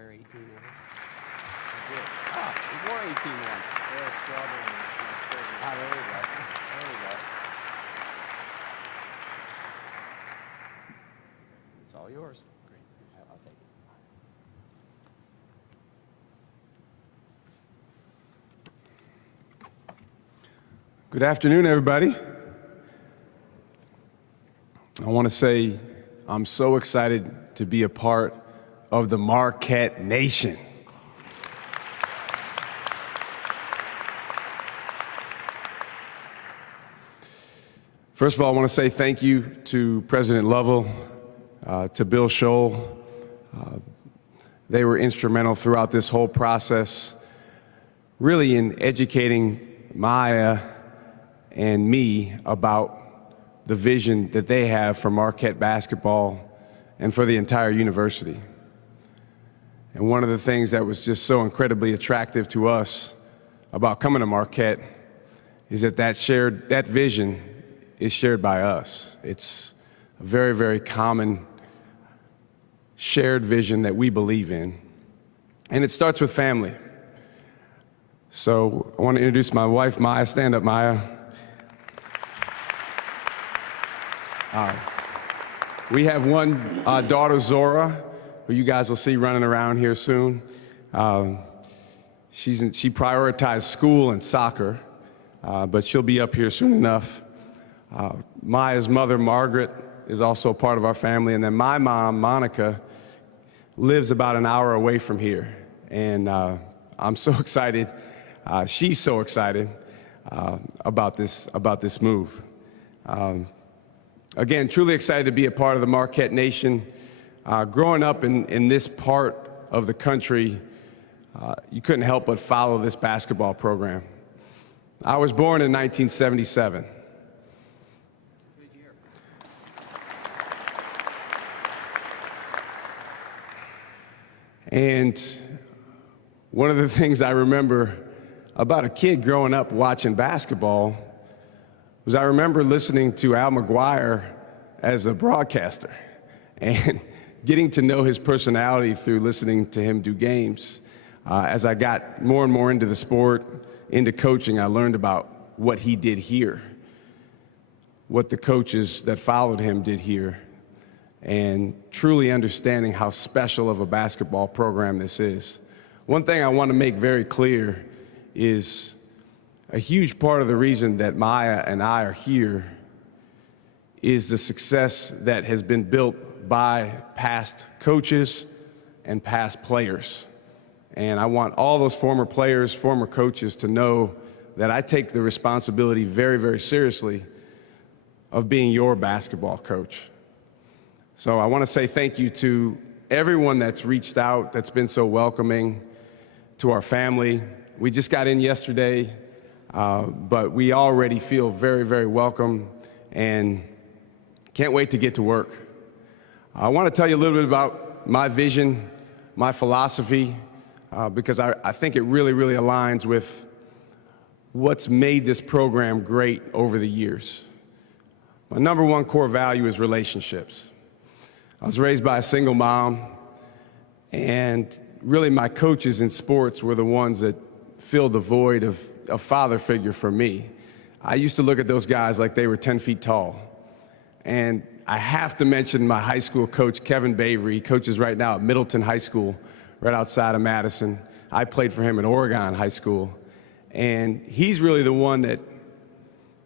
wear 18 ever? Oh, he wore 18 once. Yeah, strawberry. Ah, there we go. There we go. It's all yours. Great. I'll take it. Good afternoon, everybody. I want to say I'm so excited to be a part of the Marquette Nation. First of all, I want to say thank you to President Lovell, to Bill Scholl. They were instrumental throughout this whole process, really in educating Maya and me about the vision that they have for Marquette basketball and for the entire university. And one of the things that was just so incredibly attractive to us about coming to Marquette is that that vision is shared by us. It's a very, very common shared vision that we believe in. And it starts with family. So I want to introduce my wife, Maya. Stand up, Maya. We have one daughter, Zora, who you guys will see running around here soon. She prioritized school and soccer, but she'll be up here soon enough. Maya's mother, Margaret, is also part of our family, and then my mom, Monica, lives about an hour away from here. And I'm so excited. She's so excited about this move. Again, truly excited to be a part of the Marquette Nation. Growing up in this part of the country, you couldn't help but follow this basketball program. I was born in 1977. And one of the things I remember about a kid growing up watching basketball was I remember listening to Al McGuire as a broadcaster and getting to know his personality through listening to him do games. As I got more and more into the sport, into coaching, I learned about what he did here, what the coaches that followed him did here, and truly understanding how special of a basketball program this is. One thing I want to make very clear is a huge part of the reason that Maya and I are here is the success that has been built by past coaches and past players. And I want all those former players, former coaches to know that I take the responsibility very, very seriously of being your basketball coach. So I want to say thank you to everyone that's reached out, that's been so welcoming, to our family. We just got in yesterday, but we already feel very, very welcome and can't wait to get to work. I want to tell you a little bit about my vision, my philosophy, because I think it really, really aligns with what's made this program great over the years. My number one core value is relationships. I was raised by a single mom, and really my coaches in sports were the ones that filled the void of a father figure for me. I used to look at those guys like they were 10 feet tall. And I have to mention my high school coach, Kevin Bavery. He coaches right now at Middleton High School, right outside of Madison. I played for him at Oregon High School. And he's really the one that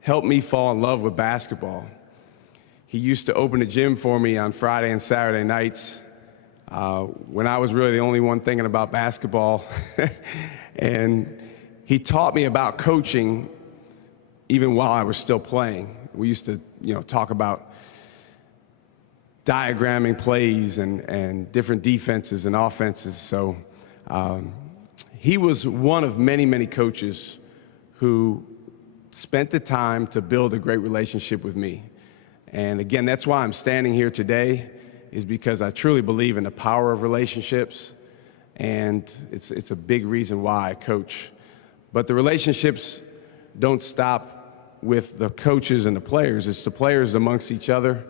helped me fall in love with basketball. He used to open a gym for me on Friday and Saturday nights when I was really the only one thinking about basketball. And he taught me about coaching even while I was still playing. We used to, talk about diagramming plays and different defenses and offenses. So he was one of many, many coaches who spent the time to build a great relationship with me. And again, that's why I'm standing here today, is because I truly believe in the power of relationships, and it's a big reason why I coach. But the relationships don't stop with the coaches and the players. It's the players amongst each other,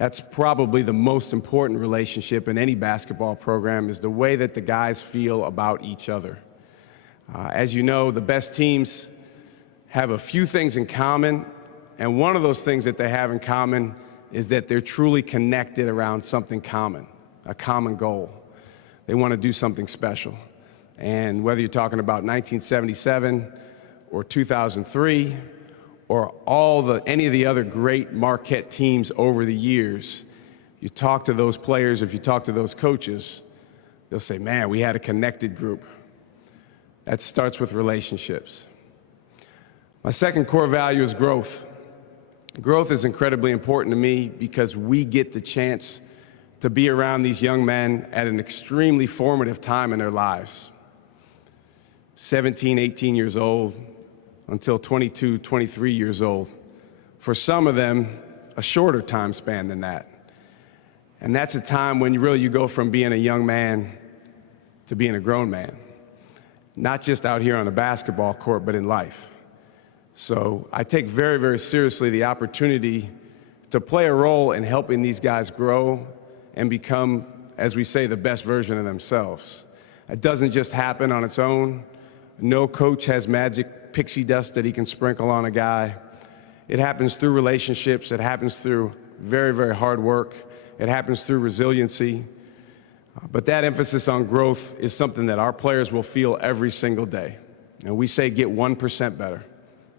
That's probably the most important relationship in any basketball program, is the way that the guys feel about each other. As you know, the best teams have a few things in common, and one of those things that they have in common is that they're truly connected around something common, a common goal. They want to do something special. And whether you're talking about 1977 or 2003 or any of the other great Marquette teams over the years, you talk to those players, if you talk to those coaches, they'll say, man, we had a connected group. That starts with relationships. My second core value is growth. Growth is incredibly important to me because we get the chance to be around these young men at an extremely formative time in their lives. 17, 18 years old until 22, 23 years old. For some of them, a shorter time span than that. And that's a time when you go from being a young man to being a grown man. Not just out here on a basketball court, but in life. So I take very, very seriously the opportunity to play a role in helping these guys grow and become, as we say, the best version of themselves. It doesn't just happen on its own. No coach has magic pixie dust that he can sprinkle on a guy. It happens through relationships. It happens through very, very hard work. It happens through resiliency. But that emphasis on growth is something that our players will feel every single day. And we say get 1% better.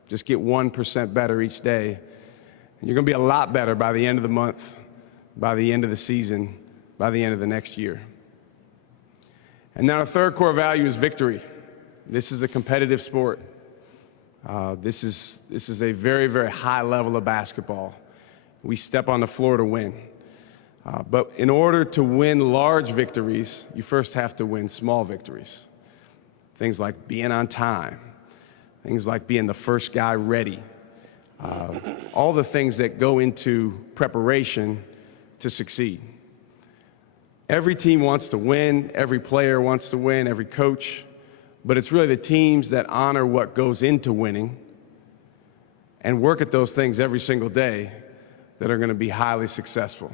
Just get 1% better each day. And you're going to be a lot better by the end of the month, by the end of the season, by the end of the next year. And now our third core value is victory. This is a competitive sport. This is a very, very high level of basketball. We step on the floor to win. But in order to win large victories, you first have to win small victories. Things like being on time, things like being the first guy ready, all the things that go into preparation to succeed. Every team wants to win, every player wants to win, every coach, but it's really the teams that honor what goes into winning and work at those things every single day that are going to be highly successful.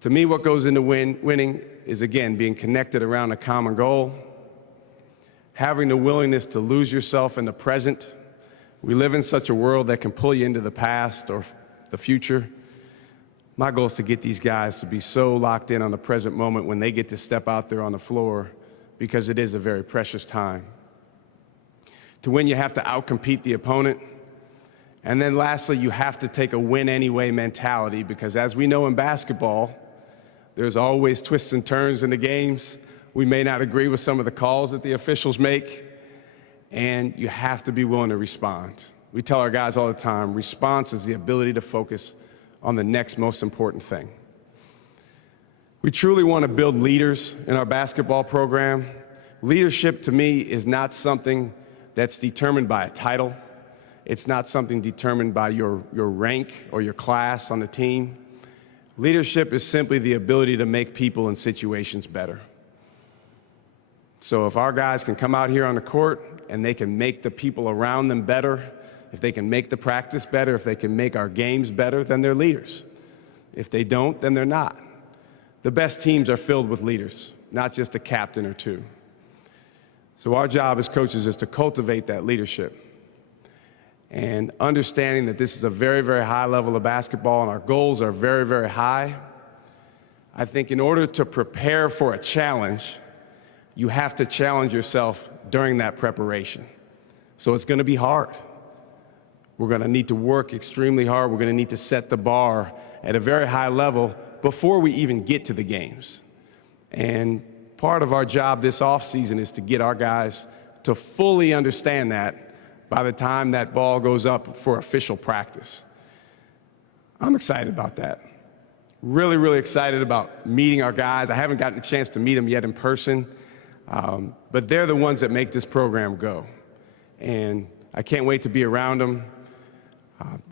To me, what goes into winning is, again, being connected around a common goal, having the willingness to lose yourself in the present. We live in such a world that can pull you into the past or the future. My goal is to get these guys to be so locked in on the present moment when they get to step out there on the floor, because it is a very precious time. To win, you have to outcompete the opponent. And then lastly, you have to take a win-anyway mentality, because as we know in basketball, there's always twists and turns in the games. We may not agree with some of the calls that the officials make, and you have to be willing to respond. We tell our guys all the time, response is the ability to focus on the next most important thing. We truly want to build leaders in our basketball program. Leadership, to me, is not something that's determined by a title. It's not something determined by your rank or your class on the team. Leadership is simply the ability to make people and situations better. So if our guys can come out here on the court and they can make the people around them better, if they can make the practice better, if they can make our games better, then they're leaders. If they don't, then they're not. The best teams are filled with leaders, not just a captain or two. So our job as coaches is to cultivate that leadership. And understanding that this is a very, very high level of basketball and our goals are very, very high, I think in order to prepare for a challenge, you have to challenge yourself during that preparation. So it's going to be hard. We're going to need to work extremely hard. We're going to need to set the bar at a very high level before we even get to the games. And part of our job this offseason is to get our guys to fully understand that by the time that ball goes up for official practice. I'm excited about that. Really, really excited about meeting our guys. I haven't gotten a chance to meet them yet in person, but they're the ones that make this program go. And I can't wait to be around them.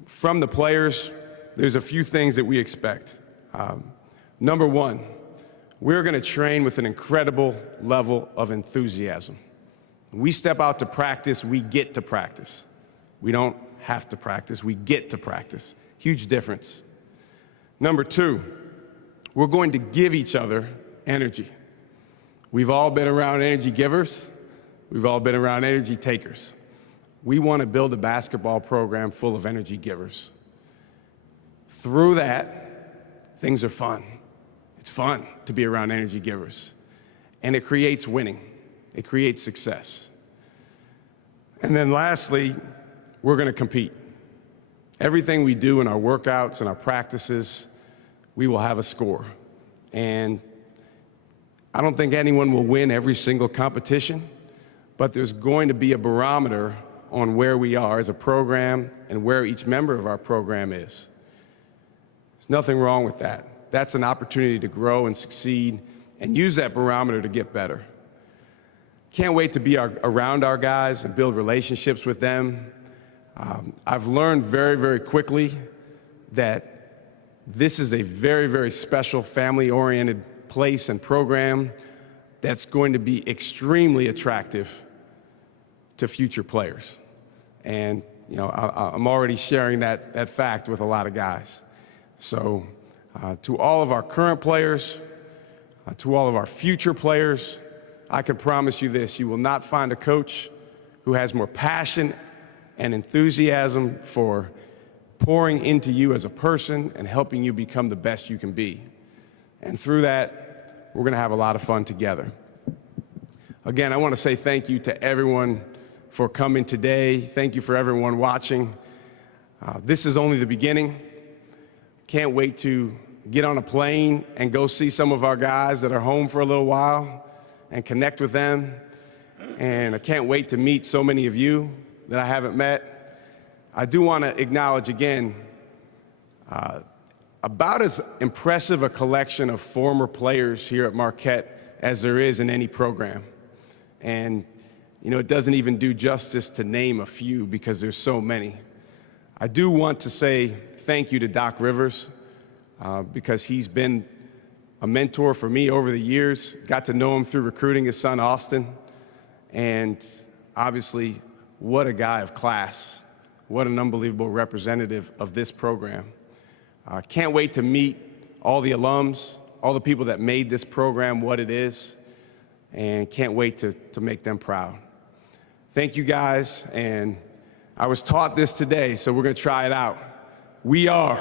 From the players, there's a few things that we expect. Number one, we're going to train with an incredible level of enthusiasm. When we step out to practice, we get to practice. We don't have to practice, we get to practice. Huge difference. Number two, we're going to give each other energy. We've all been around energy givers. We've all been around energy takers. We want to build a basketball program full of energy givers. Through that, things are fun. It's fun to be around energy givers. And it creates winning. It creates success. And then lastly, we're going to compete. Everything we do in our workouts and our practices, we will have a score. And I don't think anyone will win every single competition, but there's going to be a barometer on where we are as a program and where each member of our program is. There's nothing wrong with that. That's an opportunity to grow and succeed and use that barometer to get better. Can't wait to be around our guys and build relationships with them. I've learned very, very quickly that this is a very, very special family-oriented place and program that's going to be extremely attractive to future players. And you know, I'm already sharing that fact with a lot of guys. So to all of our current players, to all of our future players, I can promise you this: you will not find a coach who has more passion and enthusiasm for pouring into you as a person and helping you become the best you can be. And through that, we're going to have a lot of fun together. Again, I want to say thank you to everyone for coming today. Thank you for everyone watching. This is only the beginning. Can't wait to get on a plane and go see some of our guys that are home for a little while and connect with them. And I can't wait to meet so many of you that I haven't met. I do want to acknowledge again, about as impressive a collection of former players here at Marquette as there is in any program. And you know, it doesn't even do justice to name a few because there's so many. I do want to say thank you to Doc Rivers because he's been a mentor for me over the years. Got to know him through recruiting his son, Austin. And obviously, what a guy of class. What an unbelievable representative of this program. Can't wait to meet all the alums, all the people that made this program what it is, and can't wait to make them proud. Thank you guys, and I was taught this today, so we're going to try it out. We are.